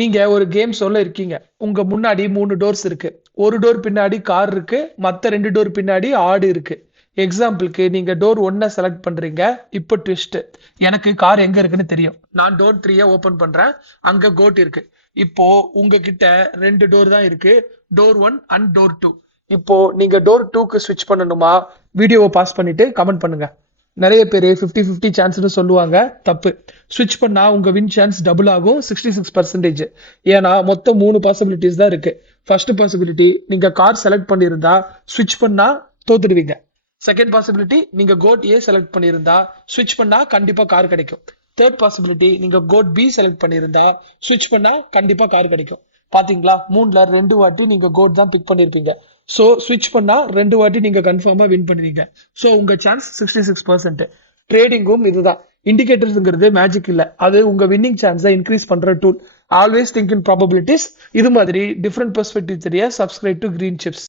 நீங்க ஒரு கேம் சொல்ல இருக்கீங்க. உங்க முன்னாடி 3 டோர்ஸ் இருக்கு. ஒரு டோர் பின்னாடி கார் இருக்கு. மத்த 2 டோர் பின்னாடி ஆடு இருக்கு. எக்ஸாம்பிள்க்கு நீங்க டோர் 1 செலக்ட் பண்றீங்க. இப்போ ட்விஸ்ட். எனக்கு கார் எங்க இருக்குன்னு தெரியும். நான் டோர் 3 ஓபன் பண்றேன். அங்க கோட் இருக்கு. இப்போ உங்ககிட்ட 2 டோர் தான் இருக்கு. Door 1 and door 2. இப்போ நீங்க டோர் 2க்கு ஸ்விட்ச் பண்ணணுமா? வீடியோவை பாஸ் பண்ணிட்டு கமெண்ட் பண்ணுங்க. நிறைய பேர் 50-50 சான்ஸ்னு சொல்லுவாங்க. தப்பு. ஸ்விட்ச் பண்ணா உங்க வின் சான்ஸ் டபுள் ஆகும் 66%. ஏன்னா மொத்தம் 3 பாசிபிலிட்டிஸ் தான் இருக்கு. ஃபர்ஸ்ட் பாசிபிலிட்டி நீங்க கார் செலக்ட் பண்ணியிருந்தா ஸ்விட்ச் பண்ணா தோத்துடுவீங்க. செகண்ட் பாசிபிலிட்டி நீங்க கோட் ஏ செலக்ட் பண்ணியிருந்தா ஸ்விட்ச் பண்ணா கண்டிப்பா கார் கிடைக்கும். தேர்ட் பாசிபிலிட்டி நீங்க கோட் பி செலக்ட் பண்ணியிருந்தா ஸ்விட்ச் பண்ணா கண்டிப்பா கார் கிடைக்கும். பாத்தீங்களா, 3ல 2 வாட்டி நீங்க கோட் தான் பிக் பண்ணிருப்பீங்க. ஸோ ஸ்விட்ச் பண்ணா 2 வாட்டி நீங்க கன்ஃபார்மா வின் பண்ணுவீங்க. ஸோ உங்க சான்ஸ் 66%. ட்ரேடிங்கும் இதுதான். இண்டிகேட்டர்ஸ்ங்கிறது மேஜிக் இல்ல, அது உங்க வின்னிங் சான்ஸை இன்க்ரீஸ் பண்ற tool. Always think in probabilities. இது மாதிரி டிஃப்ரெண்ட் பெர்ஸ்பெக்டிவ் தெரிய சப்ஸ்கிரைப் டு கிரீன் சிப்ஸ்.